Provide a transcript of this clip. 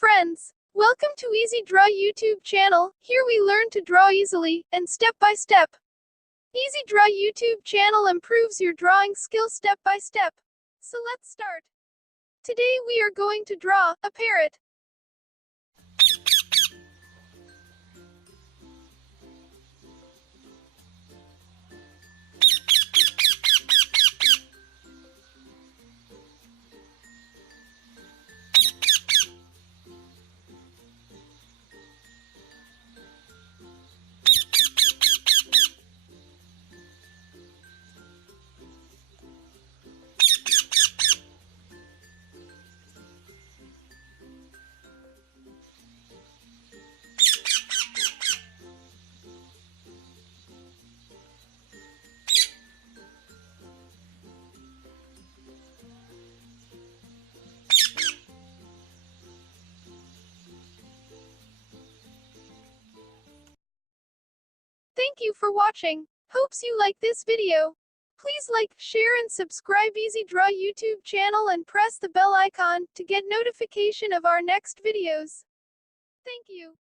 friends. Welcome to Easy Draw YouTube channel. Here we learn to draw easily and step by step. Easy Draw YouTube channel improves your drawing skills step by step. So let's start. Today we are going to draw a parrot. Thank you for watching. Hopes you like this video. Please like, share and subscribe Easy Draw YouTube channel and press the bell icon to get notification of our next videos. Thank you.